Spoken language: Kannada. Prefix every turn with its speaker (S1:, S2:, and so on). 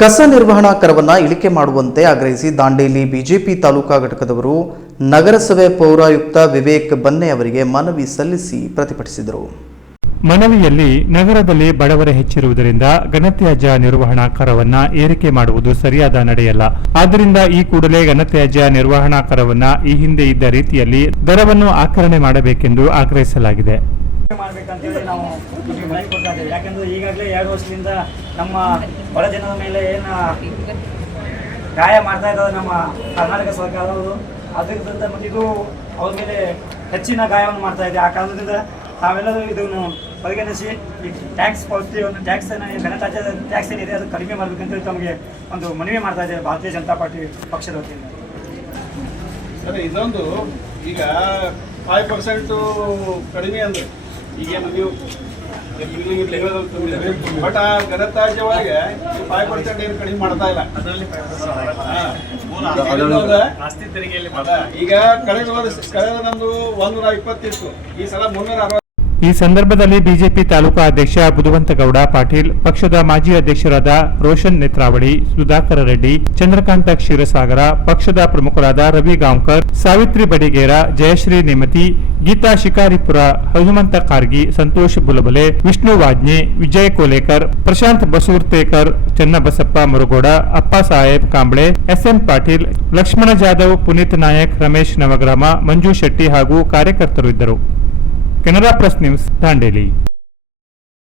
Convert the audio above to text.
S1: ಕಸ ನಿರ್ವಹಣಾ ಕರವನ್ನು ಇಳಿಕೆ ಮಾಡುವಂತೆ ಆಗ್ರಹಿಸಿ ದಾಂಡೇಲಿ ಬಿಜೆಪಿ ತಾಲೂಕಾ ಘಟಕದವರು ನಗರಸಭೆ ಪೌರಾಯುಕ್ತ ವಿವೇಕ್ ಬನ್ನೆ ಅವರಿಗೆ ಮನವಿ ಸಲ್ಲಿಸಿ ಪ್ರತಿಭಟಿಸಿದರು.
S2: ಮನವಿಯಲ್ಲಿ ನಗರದಲ್ಲಿ ಬಡವರ ಹೆಚ್ಚಿರುವುದರಿಂದ ಘನತ್ಯಾಜ್ಯ ನಿರ್ವಹಣಾ ಕರವನ್ನ ಏರಿಕೆ ಮಾಡುವುದು ಸರಿಯಾದ ನಡೆಯಲ್ಲ. ಆದ್ದರಿಂದ ಈ ಕೂಡಲೇ ಘನತ್ಯಾಜ್ಯ ನಿರ್ವಹಣಾ ಕರವನ್ನ ಈ ಹಿಂದೆ ಇದ್ದ ರೀತಿಯಲ್ಲಿ ದರವನ್ನು ಆಕರಣೆ ಮಾಡಬೇಕೆಂದು ಆಗ್ರಹಿಸಲಾಗಿದೆ.
S3: ನಾವು ಮನವಿ ಕೊಡ್ತಾ ಇದ್ದೀವಿ ಯಾಕಂದ್ರೆ ಈಗಾಗಲೇ ಎರಡು ವರ್ಷದಿಂದ ನಮ್ಮ ಬಡ ಜನರ ಮೇಲೆ ಏನು ಗಾಯ ಮಾಡ್ತಾ ಇದ್ದಾರೆ ನಮ್ಮ ಕರ್ನಾಟಕ ಸರ್ಕಾರದವರು ಅದರಿಂದ ಮಟ್ಟಿಗೂ ಅವ್ರ ಮೇಲೆ ಹೆಚ್ಚಿನ ಗಾಯವನ್ನು ಮಾಡ್ತಾ ಇದೆ. ಆ ಕಾರಣದಿಂದ ತಾವೆಲ್ಲರೂ ಇದನ್ನು ಪರಿಗಣಿಸಿ. ಈ ಟ್ಯಾಕ್ಸ್ ಪಾವತಿಯನ್ನು ಟ್ಯಾಕ್ಸ್ ಗಣರಾಜ್ಯ ಟ್ಯಾಕ್ಸ್ ಏನಿದೆ ಅದು ಕಡಿಮೆ ಮಾಡಬೇಕಂತೇಳಿ ತಮಗೆ ಒಂದು ಮನವಿ ಮಾಡ್ತಾ ಇದ್ದಾರೆ ಭಾರತೀಯ ಜನತಾ ಪಾರ್ಟಿ ಪಕ್ಷದ ವತಿಯಿಂದ.
S4: ಸರ್ ಇದೊಂದು ಈಗ ಫೈವ್ ಪರ್ಸೆಂಟು ಕಡಿಮೆ ಅಂದ್ರೆ ಈಗೇನು ನೀವು ಬಟ್ ಆ ಘನತ್ಯಾಜ್ಯ ಒಳಗೆ ಫೈವ್ ಪರ್ಸೆಂಟ್ ಏನು ಕಡಿಮೆ ಮಾಡ್ತಾ ಇಲ್ಲ. ಈಗ ಕಳೆದ ವರ್ಷ ಕಳೆದ ನಮ್ದು ಒಂದೂರ ಇಪ್ಪತ್ತಿತ್ತು. ಈ ಸಲ ಮುನ್ನೂರ ಅರವತ್ತು.
S2: ಈ ಸಂದರ್ಭದಲ್ಲಿ ಬಿಜೆಪಿ ತಾಲೂಕಾ ಅಧ್ಯಕ್ಷ ಬುಧವಂತಗೌಡ, ಪಾಟೀಲ್ ಪಕ್ಷದ ಮಾಜಿ ಅಧ್ಯಕ್ಷರಾದ ರೋಷನ್ ನೇತ್ರಾವಳಿ, ಸುಧಾಕರ ರೆಡ್ಡಿ, ಚಂದ್ರಕಾಂತ ಕ್ಷೀರಸಾಗರ, ಪಕ್ಷದ ಪ್ರಮುಖರಾದ ರವಿ ಗಾಂವ್ಕರ್, ಸಾವಿತ್ರಿ ಬಡಿಗೇರ, ಜಯಶ್ರೀ ನೇಮತಿ, ಗೀತಾ ಶಿಕಾರಿಪುರ, ಹನುಮಂತ ಕಾರ್ಗಿ ಸಂತೋಷ್ ಬುಲಬಲೆ, ವಿಷ್ಣು ವಾಜ್ಞೆ ವಿಜಯ್ ಕೋಲೇಕರ್, ಪ್ರಶಾಂತ್ ಬಸೂರ್ತೇಕರ್ ಚನ್ನಬಸಪ್ಪ ಮುರುಗೋಡ, ಅಪ್ಪ ಸಾಹೇಬ್ ಕಾಂಬ್ಳೆ, ಎಸ್ಎಂ ಪಾಟೀಲ್, ಲಕ್ಷ್ಮಣ ಜಾಧವ್, ಪುನೀತ್ ನಾಯಕ್, ರಮೇಶ್ ನವಗ್ರಾಮ, ಮಂಜು ಶೆಟ್ಟಿ ಹಾಗೂ ಕಾರ್ಯಕರ್ತರು ಇದ್ದರು. Canara plus news દાંડેલી